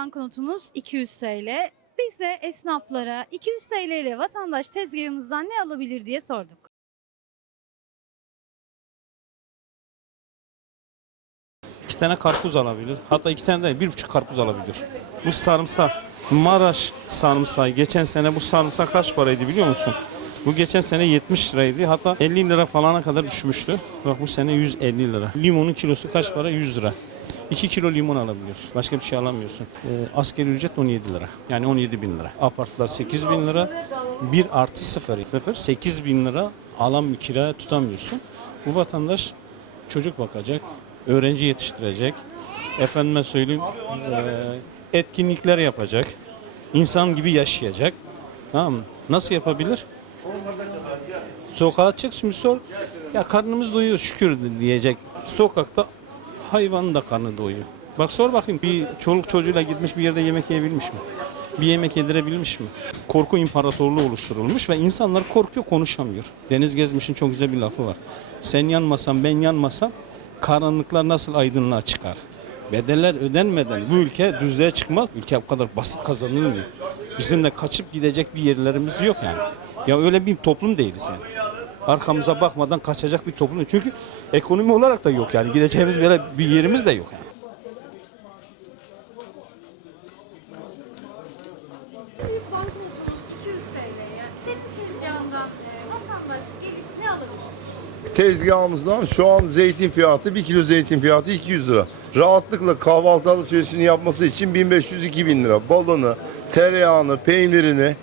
banknotumuz 200 TL. Biz de esnaflara 200 TL ile vatandaş tezgahımızdan ne alabilir diye sorduk. İki tane karpuz alabilir. Hatta iki tane değil, bir buçuk karpuz alabilir. Bu sarımsak, Maraş sarımsağı. Geçen sene bu sarımsak kaç paraydı biliyor musun? Bu geçen sene 70 liraydı. Hatta 50 lira falana kadar düşmüştü. Bak bu sene 150 lira. Limonun kilosu kaç para? 100 lira. 2 kilo limon alabiliyorsun. Başka bir şey alamıyorsun. Ee, asgari ücret 17 lira. Yani 17 bin lira. Apartlar 8 bin lira. 1 artı 0. 0. 8 bin lira alan bir kira tutamıyorsun. Bu vatandaş çocuk bakacak, öğrenci yetiştirecek, efendime söyleyeyim eee, etkinlikler yapacak, insan gibi yaşayacak. Tamam? Nasıl yapabilir? Sokağa çık şimdi sor. Ya karnımız doyuyor şükür diyecek. Sokakta hayvanın da karnı doyuyor. Bak sor bakayım bir çoluk çocuğuyla gitmiş bir yerde yemek yiyebilmiş mi? Bir yemek yedirebilmiş mi? Korku imparatorluğu oluşturulmuş ve insanlar korkuyor konuşamıyor. Deniz Gezmiş'in çok güzel bir lafı var. Sen yanmasan ben yanmasam karanlıklar nasıl aydınlığa çıkar? Bedeller ödenmeden bu ülke düzlüğe çıkmaz. Ülke bu kadar basit kazanılmıyor. Bizim de kaçıp gidecek bir yerlerimiz yok yani. Ya öyle bir toplum değiliz yani. Arkamıza bakmadan kaçacak bir toplum. Çünkü ekonomi olarak da yok yani. Gideceğimiz bir, yere, bir yerimiz de yok yani. Büyük banknotumuz 200 TL'ye. Senin tezgahından e, vatandaş gelip ne alabilir? Tezgahımızdan şu an zeytin fiyatı 1 kilo zeytin fiyatı 200 lira. Rahatlıkla kahvaltı alışverişini yapması için 1500-2000 lira. Balını, tereyağını, peynirini,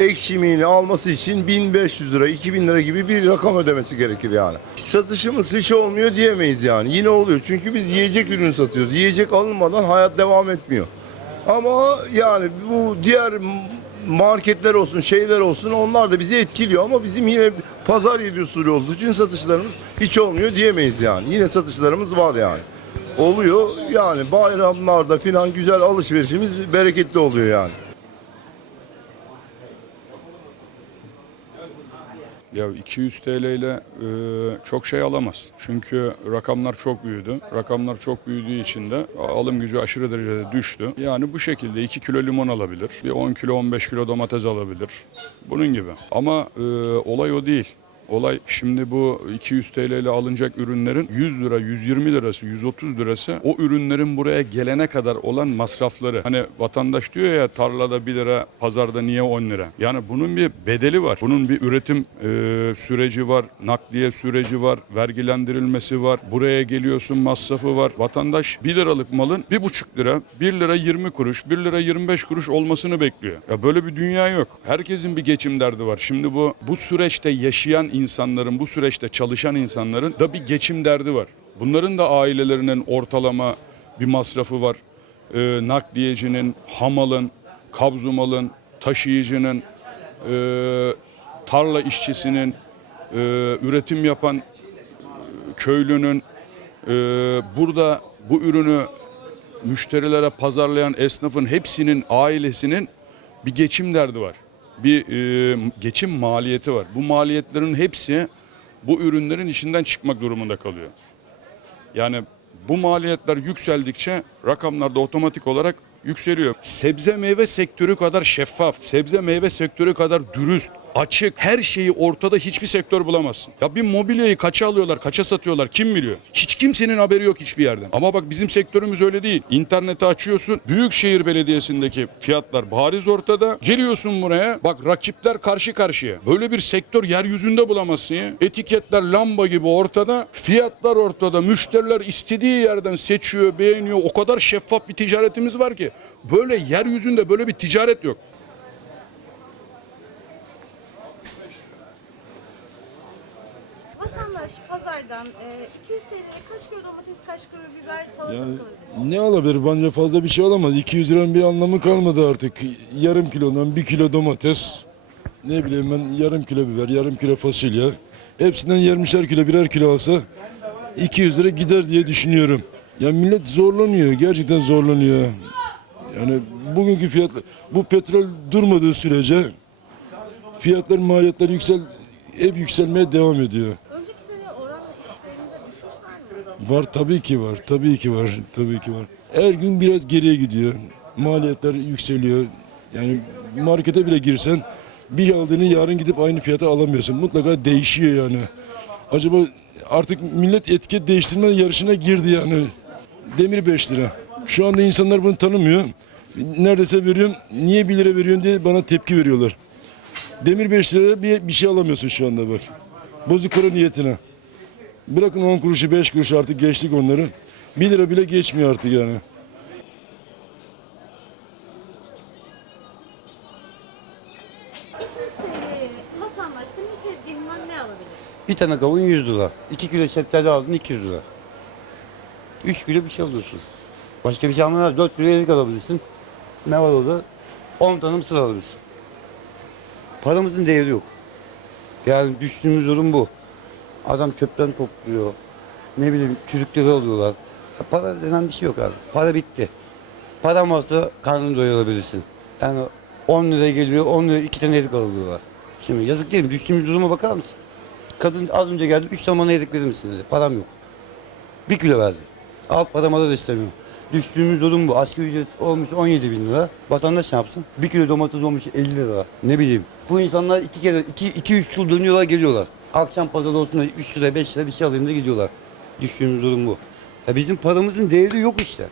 ekşimiğini alması için 1500 lira, 2000 lira gibi bir rakam ödemesi gerekir yani. Satışımız hiç olmuyor diyemeyiz yani. Yine oluyor çünkü biz yiyecek ürün satıyoruz. Yiyecek alınmadan hayat devam etmiyor. Ama yani bu diğer marketler olsun, şeyler olsun onlar da bizi etkiliyor ama bizim yine pazar yeri usulü olduğu için satışlarımız hiç olmuyor diyemeyiz yani. Yine satışlarımız var yani. Oluyor yani bayramlarda filan güzel alışverişimiz bereketli oluyor yani. Ya 200 TL ile e, çok şey alamaz. Çünkü rakamlar çok büyüdü. Rakamlar çok büyüdüğü için de alım gücü aşırı derecede düştü. Yani bu şekilde 2 kilo limon alabilir. Bir 10 kilo 15 kilo domates alabilir. Bunun gibi. Ama e, olay o değil. Olay şimdi bu 200 TL ile alınacak ürünlerin 100 lira, 120 lirası, 130 lirası o ürünlerin buraya gelene kadar olan masrafları. Hani vatandaş diyor ya tarlada 1 lira, pazarda niye 10 lira? Yani bunun bir bedeli var. Bunun bir üretim e, süreci var, nakliye süreci var, vergilendirilmesi var. Buraya geliyorsun masrafı var. Vatandaş 1 liralık malın 1,5 lira, 1 lira 20 kuruş, 1 lira 25 kuruş olmasını bekliyor. Ya böyle bir dünya yok. Herkesin bir geçim derdi var. Şimdi bu bu süreçte yaşayan insanların, bu süreçte çalışan insanların da bir geçim derdi var. Bunların da ailelerinin ortalama bir masrafı var. Ee, nakliyecinin, hamalın, kabzumalın, taşıyıcının, e, tarla işçisinin, e, üretim yapan e, köylünün, e, burada bu ürünü müşterilere pazarlayan esnafın hepsinin ailesinin bir geçim derdi var. Bir e, geçim maliyeti var. Bu maliyetlerin hepsi bu ürünlerin içinden çıkmak durumunda kalıyor. Yani bu maliyetler yükseldikçe rakamlar da otomatik olarak yükseliyor. Sebze meyve sektörü kadar şeffaf, sebze meyve sektörü kadar dürüst, açık, her şeyi ortada hiçbir sektör bulamazsın. Ya bir mobilyayı kaça alıyorlar, kaça satıyorlar kim biliyor? Hiç kimsenin haberi yok hiçbir yerden. Ama bak bizim sektörümüz öyle değil. İnterneti açıyorsun, Büyükşehir Belediyesi'ndeki fiyatlar bariz ortada. Geliyorsun buraya, bak rakipler karşı karşıya. Böyle bir sektör yeryüzünde bulamazsın ya. Etiketler lamba gibi ortada, fiyatlar ortada, müşteriler istediği yerden seçiyor, beğeniyor. O kadar şeffaf bir ticaretimiz var ki. Böyle yeryüzünde böyle bir ticaret yok. Vatandaş pazardan e, 200 TL'ye kaç kilo domates, kaç kilo biber, salatalık Yani alabilir? ne alabilir? Bence fazla bir şey alamaz. 200 liranın bir anlamı kalmadı artık. Yarım kilodan bir kilo domates, ne bileyim ben yarım kilo biber, yarım kilo fasulye. Hepsinden yarımşar kilo birer kilo alsa 200 lira gider diye düşünüyorum. Ya millet zorlanıyor, gerçekten zorlanıyor. Yani bugünkü fiyat, bu petrol durmadığı sürece fiyatlar, maliyetler yüksel, hep yükselmeye devam ediyor. Var tabii ki var. Tabii ki var. Tabii ki var. Her gün biraz geriye gidiyor. Maliyetler yükseliyor. Yani markete bile girsen bir aldığını yarın gidip aynı fiyata alamıyorsun. Mutlaka değişiyor yani. Acaba artık millet etiket değiştirme yarışına girdi yani. Demir 5 lira. Şu anda insanlar bunu tanımıyor. Neredeyse veriyorum, niye 1 lira veriyorsun diye bana tepki veriyorlar. Demir 5 liraya bir, bir şey alamıyorsun şu anda bak. Bozuk para niyetine. Bırakın 10 kuruşu 5 kuruşu artık geçtik onları. 1 lira bile geçmiyor artık yani. 200 TL'ye vatandaş senin tezgahından ne alabilir? Bir tane kavun 100 lira. 2 kilo şeftali aldın 200 lira. 3 kilo bir şey alıyorsun. Başka bir şey almana 4 kilo erik alabilirsin. Ne var orada? 10 tane mısır alabilirsin. Paramızın değeri yok. Yani düştüğümüz durum bu. Adam çöpten topluyor. Ne bileyim çürükleri alıyorlar. Para denen bir şey yok abi. Para bitti. Paran varsa karnını doyurabilirsin. Yani 10 lira geliyor 10 lira 2 tane erik alıyorlar. Şimdi yazık değil mi? Düştüğümüz duruma bakar mısın? Kadın az önce geldi. Üç tane bana yedik verir misin dedi. Param yok. Bir kilo verdi. Alt paramı da istemiyorum. Düştüğümüz durum bu. Asgari ücret olmuş 17 bin lira. Vatandaş ne yapsın? Bir kilo domates olmuş 50 lira. Ne bileyim. Bu insanlar iki kere, iki, iki üç tur dönüyorlar geliyorlar. Akşam pazarda olsun da 3 lira 5 lira bir şey alayım da gidiyorlar. Düştüğümüz durum bu. Ya bizim paramızın değeri yok işte.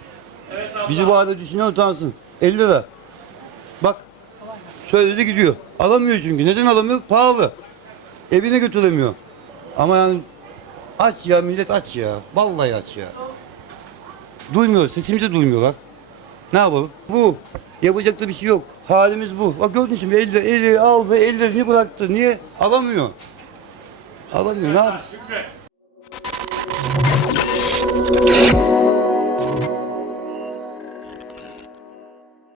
Bizi bu arada düşünen utansın. 50 lira. Bak söyledi gidiyor. Alamıyor çünkü. Neden alamıyor? Pahalı. Evine götüremiyor. Ama yani aç ya millet aç ya. Vallahi aç ya. Duymuyor. Sesimizi duymuyorlar. Ne yapalım? Bu. Yapacak da bir şey yok. Halimiz bu. Bak gördün şimdi elde eli aldı ellerini bıraktı. Niye? Alamıyor. Alamıyor ne yapayım?